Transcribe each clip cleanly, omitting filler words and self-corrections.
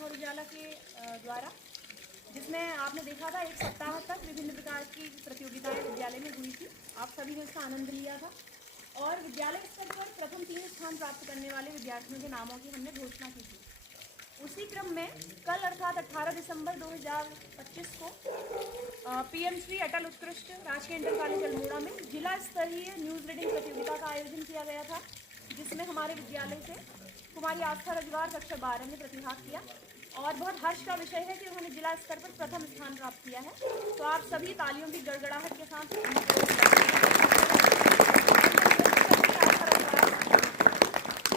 अमर उजाला के द्वारा, जिसमें आपने देखा था 1 सप्ताह तक विभिन्न प्रकार की प्रतियोगिताएं विद्यालय में हुई थी। आप सभी ने इसका आनंद लिया था और विद्यालय स्तर पर प्रथम 3 स्थान प्राप्त करने वाले विद्यार्थियों के नामों की हमने घोषणा की थी। उसी क्रम में कल अर्थात 18 दिसंबर 2025 को पीएम श्री अटल उत्कृष्ट राजकीय इंटर कॉलेज अल्मोड़ा में जिला स्तरीय न्यूज़ रीडिंग प्रतियोगिता का आयोजन किया गया था, जिसमें हमारे विद्यालय से कुमारी आस्था रजवार कक्षा 12 ने प्रतिभाग किया और बहुत हर्ष का विषय है कि उन्होंने जिला स्तर पर प्रथम स्थान प्राप्त किया है। तो आप सभी तालियों की गड़गड़ाहट के साथ मैं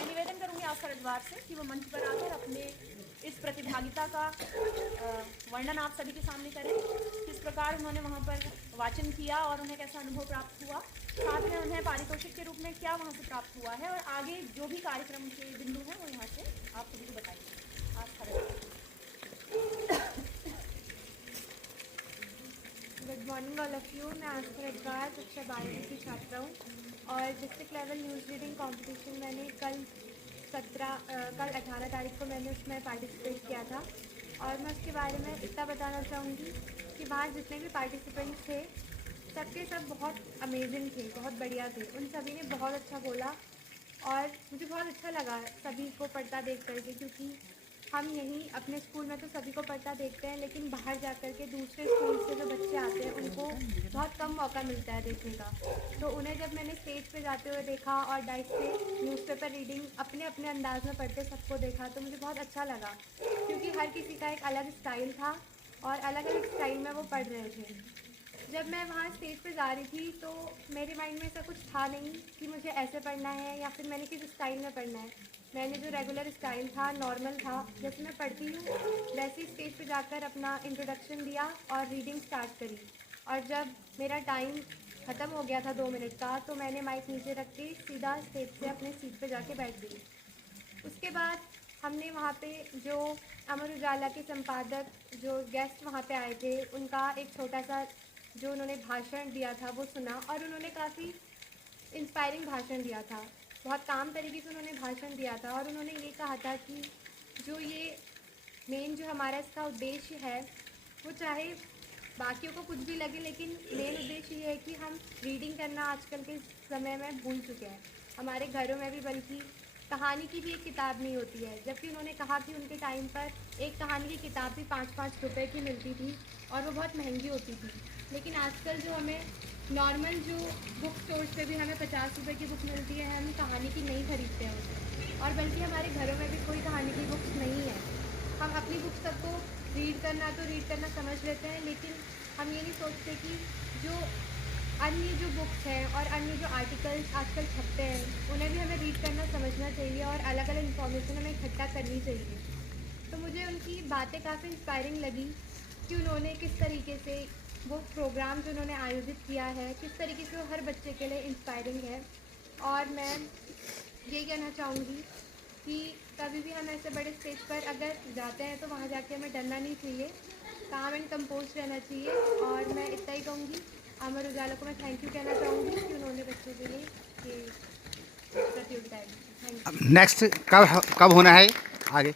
निवेदन करूंगी आस्था रजवार से कि वो मंच पर आकर अपने इस प्रतिभागिता का वर्णन आप सभी के सामने करें, किस प्रकार उन्होंने वहाँ पर वाचन किया और उन्हें कैसा अनुभव प्राप्त हुआ, साथ में उन्हें पारितोषिक के रूप में क्या वहाँ से प्राप्त हुआ है और आगे जो भी कार्यक्रम के बिंदु हैं वो यहाँ से आप सभी को बताइए। Good morning all of you. मैं आस्था रजवार कक्षा 12 की छात्रा हूँ और district level news reading competition मैंने कल 18 तारीख को मैंने उसमें पार्टिसिपेट किया था और मैं उसके बारे में इतना बताना चाहूँगी कि वहाँ जितने भी पार्टिसिपेंट्स थे सबके सब बहुत अमेजिंग थे, बहुत बढ़िया थे। उन सभी ने बहुत अच्छा बोला और मुझे बहुत अच्छा लगा सभी को पढ़ता देख करके, क्योंकि हम यहीं अपने स्कूल में तो सभी को पढ़ता देखते हैं, लेकिन बाहर जा कर के दूसरे स्कूल से जो बच्चे आते हैं उनको बहुत कम मौका मिलता है देखने का। तो उन्हें जब मैंने स्टेज पे जाते हुए देखा और डाइट पे न्यूज़पेपर रीडिंग अपने अपने अंदाज में पढ़ते सबको देखा तो मुझे बहुत अच्छा लगा, क्योंकि हर किसी का एक अलग स्टाइल था और अलग अलग स्टाइल में वो पढ़ रहे थे। जब मैं वहाँ स्टेज पे जा रही थी तो मेरे माइंड में ऐसा कुछ था नहीं कि मुझे ऐसे पढ़ना है या फिर मैंने किस स्टाइल में पढ़ना है। मैंने जो रेगुलर स्टाइल था, नॉर्मल था, जैसे मैं पढ़ती हूँ वैसे ही स्टेज पे जाकर अपना इंट्रोडक्शन दिया और रीडिंग स्टार्ट करी। और जब मेरा टाइम ख़त्म हो गया था 2 मिनट का तो मैंने माइक नीचे रख के सीधा स्टेज पे अपने सीट पे जाके बैठ गई। उसके बाद हमने वहाँ पे जो अमर उजाला के संपादक जो गेस्ट वहाँ पे आए थे उनका एक छोटा सा जो उन्होंने भाषण दिया था वो सुना और उन्होंने काफ़ी इंस्पायरिंग भाषण दिया था। बहुत काम तरीके से उन्होंने भाषण दिया था और उन्होंने ये कहा था कि जो ये मेन जो हमारा इसका उद्देश्य है वो चाहे बाकियों को कुछ भी लगे, लेकिन मेन उद्देश्य ये है कि हम रीडिंग करना आजकल के समय में भूल चुके हैं। हमारे घरों में भी बल्कि कहानी की भी एक किताब नहीं होती है, जबकि उन्होंने कहा कि उनके टाइम पर एक कहानी की किताब भी 5-5 रुपए की मिलती थी और वो बहुत महंगी होती थी। लेकिन आजकल जो हमें नॉर्मल जो बुक स्टोर्स पे भी हमें 50 रुपये की बुक मिलती है, हम कहानी की नहीं खरीदते हैं उसे, और बल्कि हमारे घरों में भी कोई कहानी की बुक्स नहीं है। हम अपनी बुक्स सबको रीड करना समझ लेते हैं, लेकिन हम ये नहीं सोचते कि जो अन्य जो बुक्स हैं और अन्य जो आर्टिकल्स आजकल छपते हैं उन्हें भी हमें रीड करना समझना चाहिए और अलग अलग इन्फॉर्मेशन हमें इकट्ठा करनी चाहिए। तो मुझे उनकी बातें काफ़ी इंस्पायरिंग लगी कि उन्होंने किस तरीके से वो प्रोग्राम जो उन्होंने आयोजित किया है किस तरीके से वो हर बच्चे के लिए इंस्पायरिंग है। और मैं यही कहना चाहूँगी कि कभी भी हम ऐसे बड़े स्टेज पर अगर जाते हैं तो वहाँ जाके हमें डरना नहीं चाहिए, काम एंड कंपोज रहना चाहिए। और मैं इतना ही कहूँगी, अमर उजाला को मैं थैंक यू कहना चाहूँगी कि उन्होंने बच्चों के लिए ये प्रतियोगिता दी। नेक्स्ट कब होना है आगे?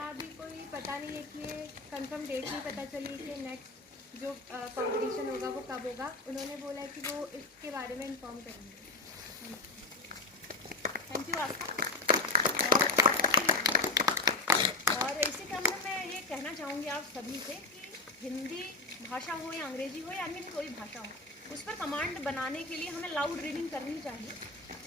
अभी कोई पता नहीं है कि ये कंफर्म डेट नहीं पता चली कि नेक्स्ट जो कंपटीशन होगा वो कब होगा। उन्होंने बोला है कि वो इसके बारे में इन्फॉर्म करेंगे। थैंक यू आस्था। और इसी क्रम में मैं ये कहना चाहूँगी आप सभी से कि हिंदी भाषा हो या अंग्रेजी हो या अन्य कोई भाषा हो, उस पर कमांड बनाने के लिए हमें लाउड रीडिंग करनी चाहिए।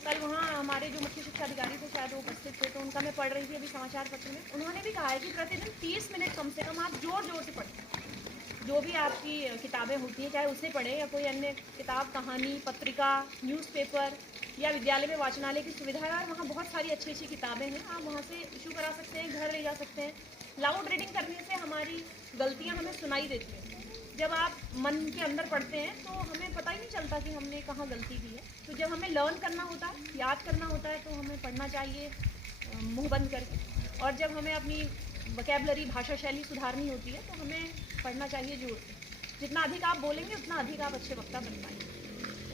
कल वहाँ हमारे जो मुख्य शिक्षा अधिकारी थे शायद वो उपस्थित थे, तो उनका मैं पढ़ रही थी अभी समाचार पत्र में, उन्होंने भी कहा है कि प्रतिदिन 30 मिनट कम से कम आप ज़ोर ज़ोर से पढ़ें। जो भी आपकी किताबें होती हैं चाहे उसे पढ़ें या कोई अन्य किताब, कहानी, पत्रिका, न्यूज़पेपर या विद्यालय में वाचनालय की सुविधा है और वहाँ बहुत सारी अच्छी अच्छी किताबें हैं, आप वहाँ से इशू करा सकते हैं, घर ले जा सकते हैं। लाउड रीडिंग करने से हमारी गलतियाँ हमें सुनाई देती हैं। जब आप मन के अंदर पढ़ते हैं तो हमें पता ही नहीं चलता कि हमने कहाँ गलती की है। तो जब हमें लर्न करना होता है, याद करना होता है, तो हमें पढ़ना चाहिए मुँह बंद करके। और जब हमें अपनी वोकैबुलरी भाषा शैली सुधारनी होती है तो हमें पढ़ना चाहिए जोर से। जितना अधिक आप बोलेंगे उतना अधिक आप अच्छे वक्ता बन पाएंगे।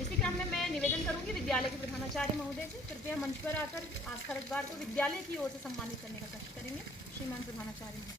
इसी क्रम में मैं निवेदन करूंगी विद्यालय के प्रधानाचार्य महोदय से, कृपया मंच पर आकर आस्था रजवार को विद्यालय की ओर से सम्मानित करने का कष्ट करेंगे। श्रीमान प्रधानाचार्य।